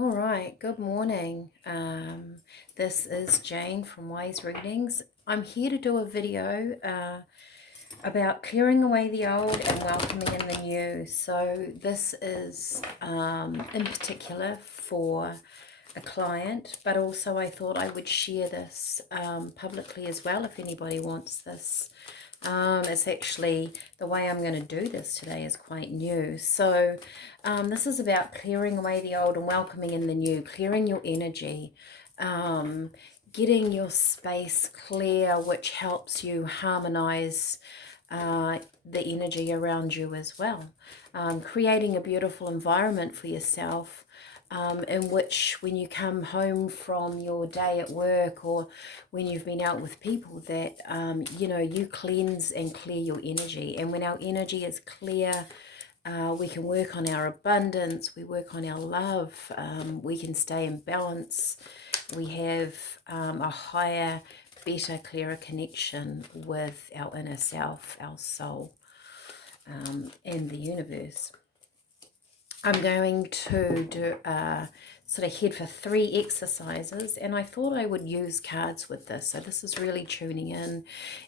All right, good morning. This is Jane from Wise Readings. I'm here to do a video about clearing away the old and welcoming in the new. So this is in particular for a client, but also I thought I would share this publicly as well if anybody wants this. It's actually, the way I'm going to do this today is quite new. So this is about clearing away the old and welcoming in the new, clearing your energy, getting your space clear, which helps you harmonize the energy around you as well. Creating a beautiful environment for yourself, in which when you come home from your day at work or when you've been out with people that, you cleanse and clear your energy. And when our energy is clear, we can work on our abundance, we work on our love, we can stay in balance, we have a higher, better, clearer connection with our inner self, our soul, and the universe. I'm going to do sort of head for 3 exercises, and I thought I would use cards with this. So this is really tuning in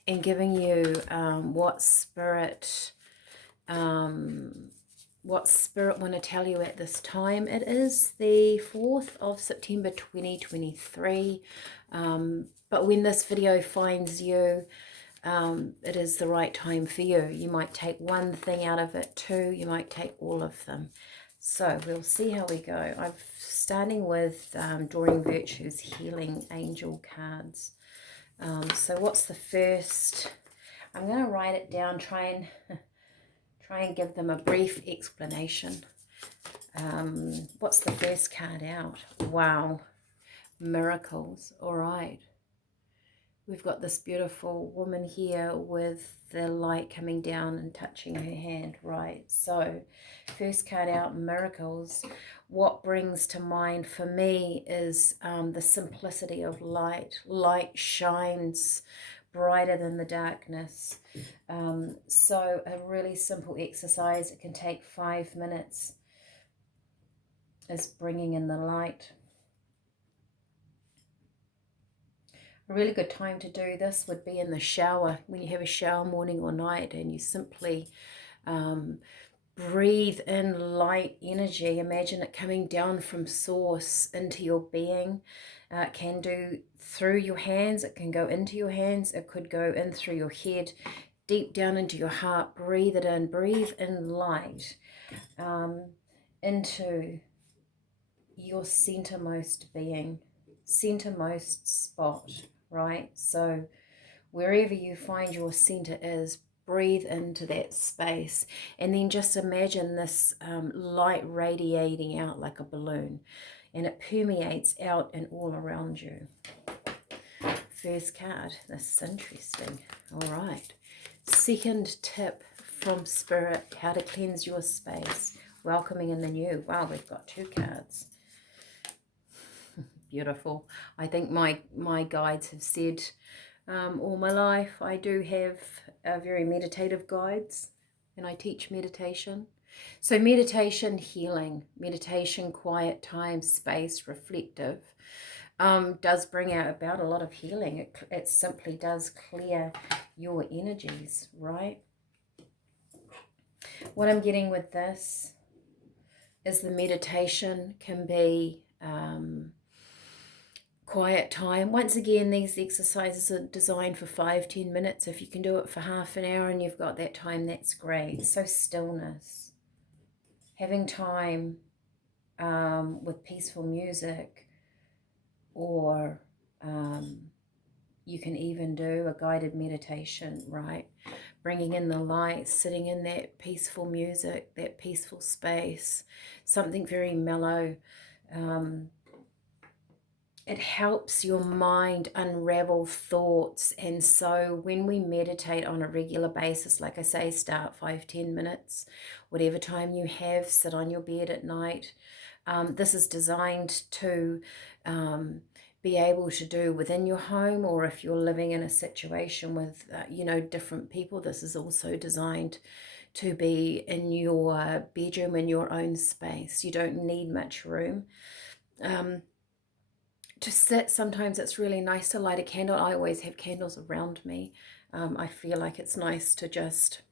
and giving you what spirit want to tell you at this time. It is the 4th of September 2023, but when this video finds you, it is the right time for you. You might take one thing out of it, two, you might take all of them. So we'll see how we go. I'm starting with Drawing Virtue's Healing Angel cards. So what's the first? I'm going to write it down, try and give them a brief explanation. What's the first card out? Wow, miracles. All right. We've got this beautiful woman here with the light coming down and touching her hand, right? So first card out, miracles. What brings to mind for me is the simplicity of light. Light shines brighter than the darkness. So a really simple exercise, it can take 5 minutes, is bringing in the light. A really good time to do this would be in the shower, when you have a shower morning or night and you simply breathe in light energy. Imagine it coming down from source into your being. It can do through your hands, it can go into your hands, it could go in through your head, deep down into your heart. Breathe it in, breathe in light into your centermost being, centermost spot, right? So wherever you find your center is, breathe into that space, and then just imagine this light radiating out like a balloon, and it permeates out and all around you. First card, this is interesting. All right, second tip from Spirit, how to cleanse your space, welcoming in the new. Wow, we've got 2 cards. Beautiful. I think my guides have said all my life I do have very meditative guides, and I teach meditation. So meditation, healing, meditation, quiet time, space, reflective, does bring out about a lot of healing. It simply does clear your energies, right? What I'm getting with this is the meditation can be quiet time. Once again, these exercises are designed for 5-10 minutes. If you can do it for half an hour and you've got that time, that's great. So stillness, having time with peaceful music, or you can even do a guided meditation, right? Bringing in the light, sitting in that peaceful music, that peaceful space, something very mellow. It helps your mind unravel thoughts. And so when we meditate on a regular basis, like I say, start 5-10 minutes, whatever time you have, sit on your bed at night. This is designed to be able to do within your home, or if you're living in a situation with, different people, this is also designed to be in your bedroom, in your own space. You don't need much room. to sit, sometimes it's really nice to light a candle. I always have candles around me. I feel like it's nice to just,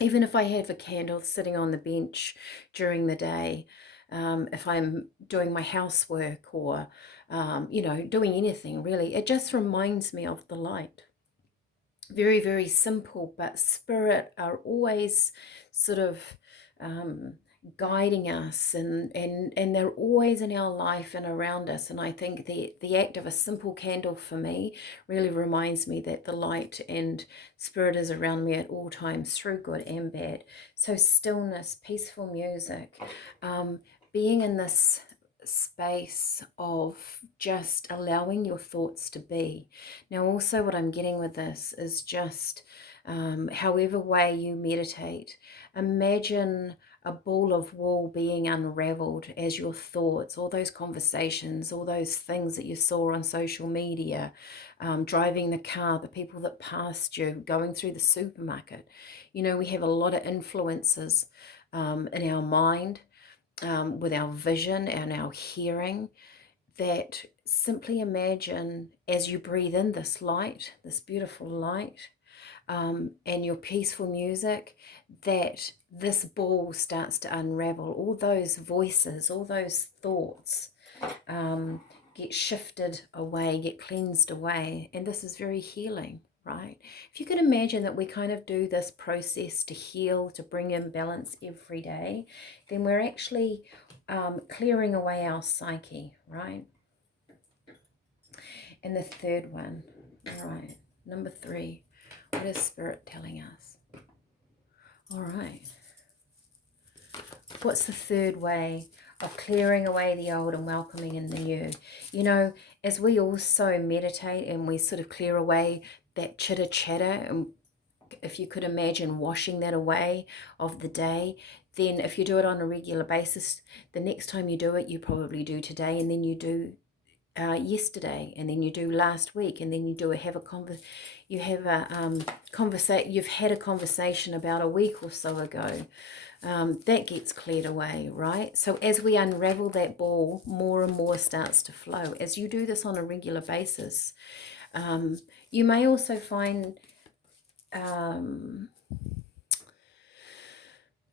even if I have a candle sitting on the bench during the day, if I'm doing my housework or, doing anything really, it just reminds me of the light. Very, very simple, but spirit are always sort of um, guiding us, and they're always in our life and around us. And I think the act of a simple candle for me really reminds me that the light and spirit is around me at all times, through good and bad. So stillness, peaceful music, being in this space of just allowing your thoughts to be. Now also what I'm getting with this is just however way you meditate, imagine a ball of wool being unraveled as your thoughts, all those conversations, all those things that you saw on social media, driving the car, the people that passed you, going through the supermarket. You know, we have a lot of influences in our mind, with our vision and our hearing, that simply imagine as you breathe in this light, this beautiful light, and your peaceful music, that this ball starts to unravel. All those voices, all those thoughts get shifted away, get cleansed away. And this is very healing, right? If you can imagine that we kind of do this process to heal, to bring in balance every day, then we're actually clearing away our psyche, right? And the third one, all right, number 3, what is Spirit telling us? All right, what's the third way of clearing away the old and welcoming in the new? You know, as we also meditate and we sort of clear away that chitter chatter, and if you could imagine washing that away of the day, then if you do it on a regular basis, the next time you do it, you probably do today, and then you do yesterday, and then you do last week, and then you've had a conversation about a week or so ago. That gets cleared away, right? So as we unravel that ball, more and more starts to flow. As you do this on a regular basis, you may also find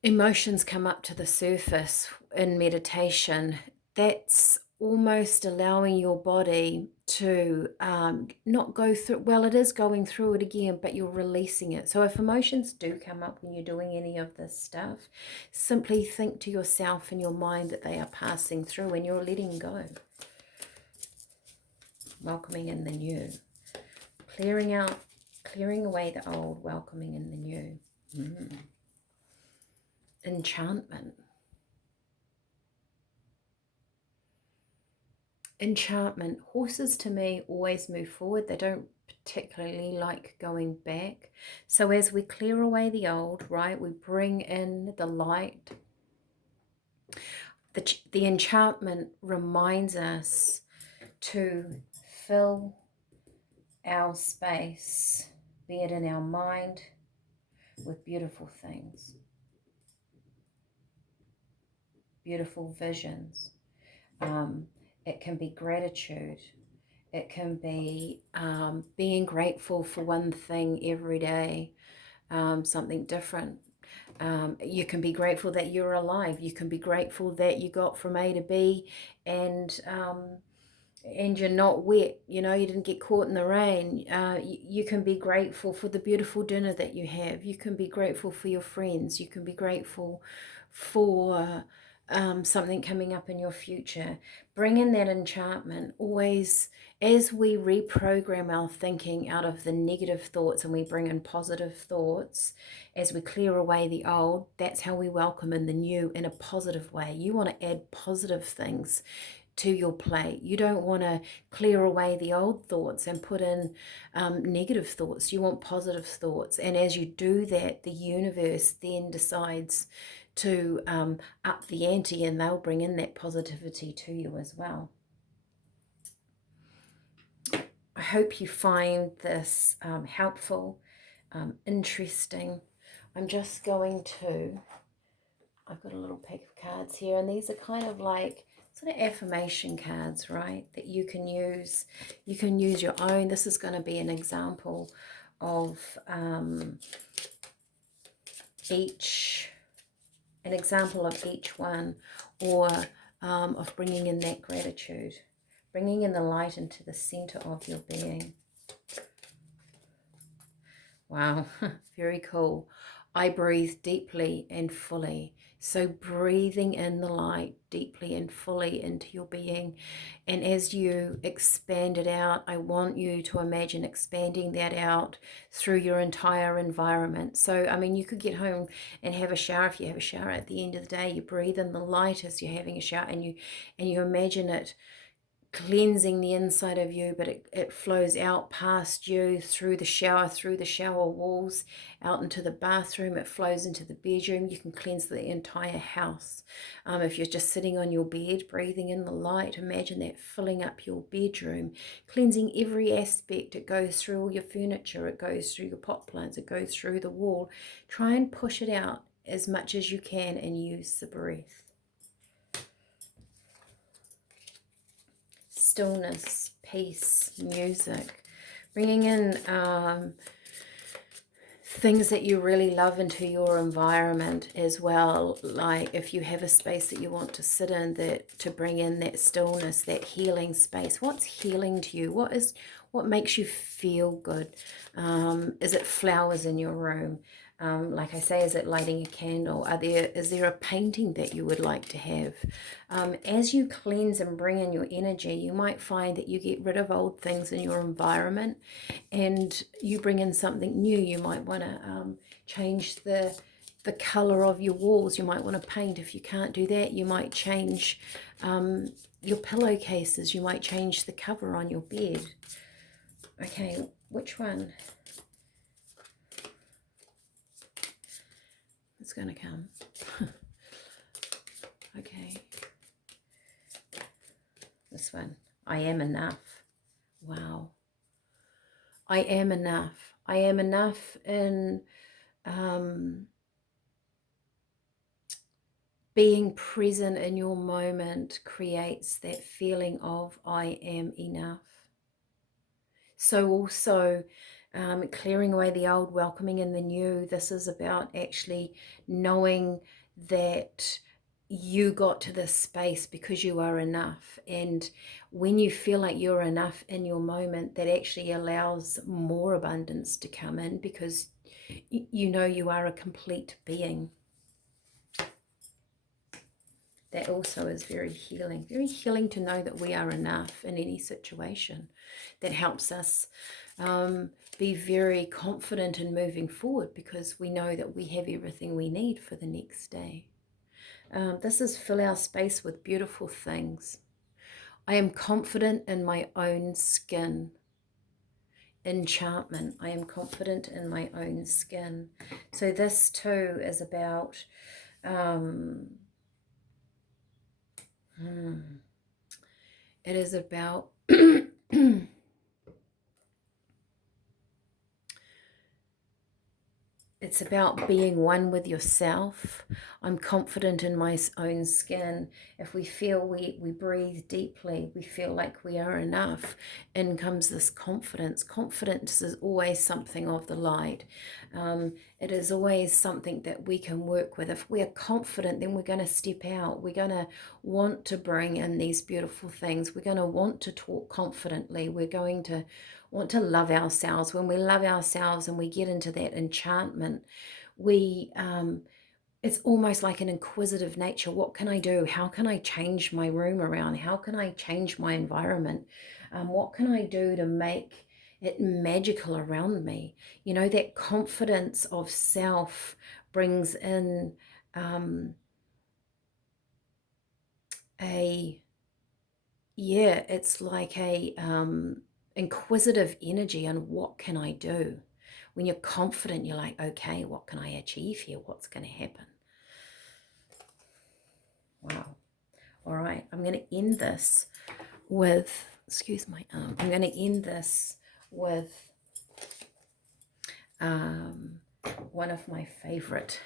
emotions come up to the surface in meditation. That's almost allowing your body to not go through, well, it is going through it again, but you're releasing it. So if emotions do come up when you're doing any of this stuff, simply think to yourself in your mind that they are passing through and you're letting go. Welcoming in the new. Clearing away the old, welcoming in the new. Enchantment. Enchantment. Horses to me always move forward. They don't particularly like going back. So as we clear away the old, right, we bring in the light. The enchantment reminds us to fill our space, be it in our mind, with beautiful things, beautiful visions. It can be gratitude. It can be being grateful for one thing every day, something different. You can be grateful that you're alive. You can be grateful that you got from A to B, and you're not wet. You know, you didn't get caught in the rain. You can be grateful for the beautiful dinner that you have. You can be grateful for your friends. You can be grateful for something coming up in your future. Bring in that enchantment always as we reprogram our thinking out of the negative thoughts and we bring in positive thoughts. As we clear away the old, that's how we welcome in the new in a positive way. You want to add positive things to your plate. You don't want to clear away the old thoughts and put in negative thoughts. You want positive thoughts. And as you do that, the universe then decides to up the ante, and they'll bring in that positivity to you as well. I hope you find this helpful, interesting. I'm just going to, I've got a little pack of cards here, and these are kind of like sort of affirmation cards, right, that you can use. You can use your own. This is going to be an example of each one, or of bringing in that gratitude, bringing in the light into the center of your being. Wow, very cool. I breathe deeply and fully. So breathing in the light deeply and fully into your being. And as you expand it out, I want you to imagine expanding that out through your entire environment. So, I mean, you could get home and have a shower. If you have a shower at the end of the day, you breathe in the light as you're having a shower, and you imagine it cleansing the inside of you, but it flows out past you through the shower walls, out into the bathroom. It flows into the bedroom. You can cleanse the entire house. If you're just sitting on your bed, breathing in the light, imagine that filling up your bedroom, cleansing every aspect. It goes through all your furniture, it goes through your pot plants, it goes through the wall. Try and push it out as much as you can and use the breath. Stillness, peace, music, bringing in things that you really love into your environment as well. Like if you have a space that you want to sit in, that to bring in that stillness, that healing space. What's healing to you? What makes you feel good? Is it flowers in your room? Like I say, is it lighting a candle? Is there a painting that you would like to have? As you cleanse and bring in your energy, you might find that you get rid of old things in your environment and you bring in something new. You might want to change the color of your walls. You might want to paint. If you can't do that, you might change your pillowcases. You might change the cover on your bed. Okay, which one? It's going to come. Okay. This one. I am enough. Wow. I am enough. I am enough in being present in your moment creates that feeling of I am enough. So also clearing away the old, welcoming in the new. This is about actually knowing that you got to this space because you are enough. And when you feel like you're enough in your moment, that actually allows more abundance to come in, because you know you are a complete being. That also is very healing to know that we are enough in any situation. That helps us be very confident in moving forward, because we know that we have everything we need for the next day. This is fill our space with beautiful things. I am confident in my own skin. Enchantment. I am confident in my own skin. So this too is about it is about it's about being one with yourself. I'm confident in my own skin. If we feel we breathe deeply, we feel like we are enough, in comes this confidence. Confidence is always something of the light. It is always something that we can work with. If we're confident, then we're going to step out. We're going to want to bring in these beautiful things. We're going to want to talk confidently. We're going to want to love ourselves. When we love ourselves and we get into that enchantment, we it's almost like an inquisitive nature. What can I do? How can I change my room around? How can I change my environment? What can I do to make it magical around me? You know, that confidence of self brings in it's like a inquisitive energy on what can I do. When you're confident, you're like, okay, what can I achieve here? What's going to happen? Wow. All right, I'm going to end this with, excuse my arm, I'm going to end this with one of my favorite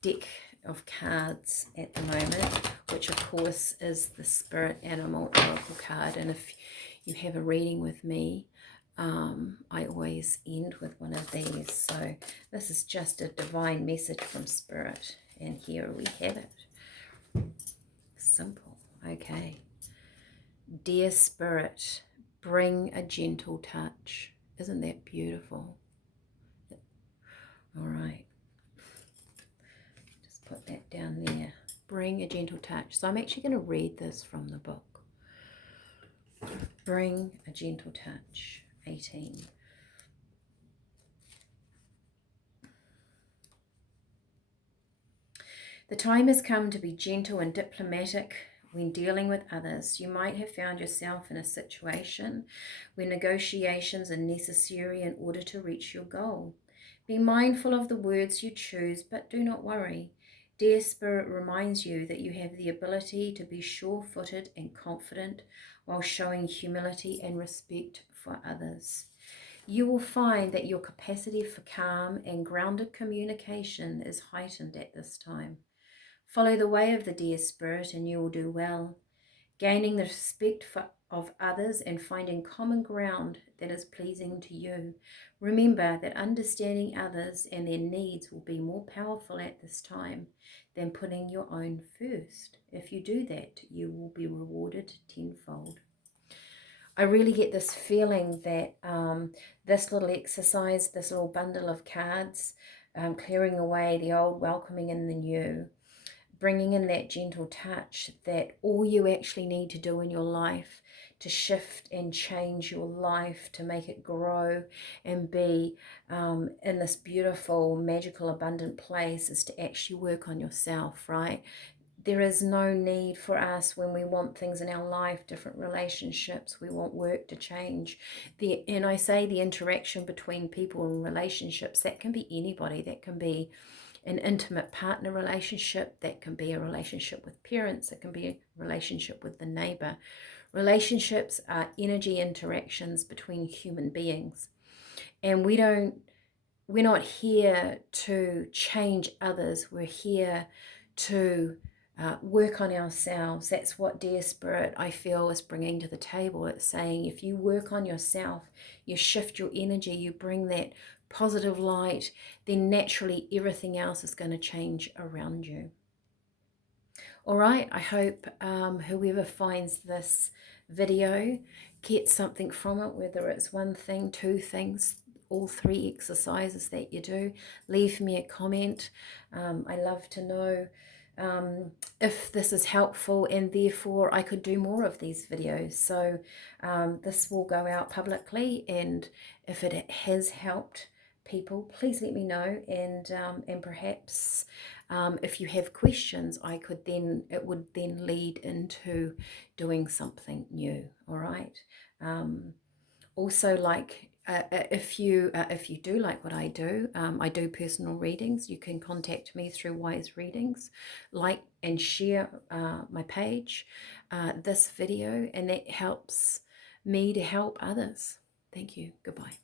deck of cards at the moment, which of course course, is the Spirit Animal Oracle card. And if you have a reading with me, I always end with one of these. So this is just a divine message from Spirit. And here we have it. Simple. Okay. Dear Spirit, bring a gentle touch. Isn't that beautiful? All right. Just put that down there. Bring a gentle touch. So I'm actually going to read this from the book. Bring a gentle touch. 18. The time has come to be gentle and diplomatic when dealing with others. You might have found yourself in a situation where negotiations are necessary in order to reach your goal. Be mindful of the words you choose, but do not worry. Dear Spirit reminds you that you have the ability to be sure-footed and confident while showing humility and respect for others. You will find that your capacity for calm and grounded communication is heightened at this time. Follow the way of the dear Spirit and you will do well, gaining the respect of others and finding common ground that is pleasing to you. Remember that understanding others and their needs will be more powerful at this time than putting your own first. If you do that, you will be rewarded tenfold. I really get this feeling that this little exercise, this little bundle of cards, clearing away the old, welcoming in the new, bringing in that gentle touch, that all you actually need to do in your life to shift and change your life, to make it grow and be in this beautiful, magical, abundant place, is to actually work on yourself, right? There is no need for us when we want things in our life, different relationships, we want work to change. And I say the interaction between people and relationships, that can be anybody. That can be an intimate partner relationship, that can be a relationship with parents, it can be a relationship with the neighbor. Relationships are energy interactions between human beings. And we're not here to change others. We're here to work on ourselves. That's what Dear Spirit, I feel, is bringing to the table. It's saying if you work on yourself, you shift your energy, you bring that positive light, then naturally everything else is going to change around you. All right, I hope whoever finds this video gets something from it, whether it's one thing, two things, all three exercises that you do. Leave me a comment. I love to know if this is helpful, and therefore I could do more of these videos. So this will go out publicly, and if it has helped people, please let me know, and perhaps if you have questions, it would then lead into doing something new. All right. Also, like if you do like what I do personal readings. You can contact me through Wise Readings. Like and share my page, this video, and that helps me to help others. Thank you. Goodbye.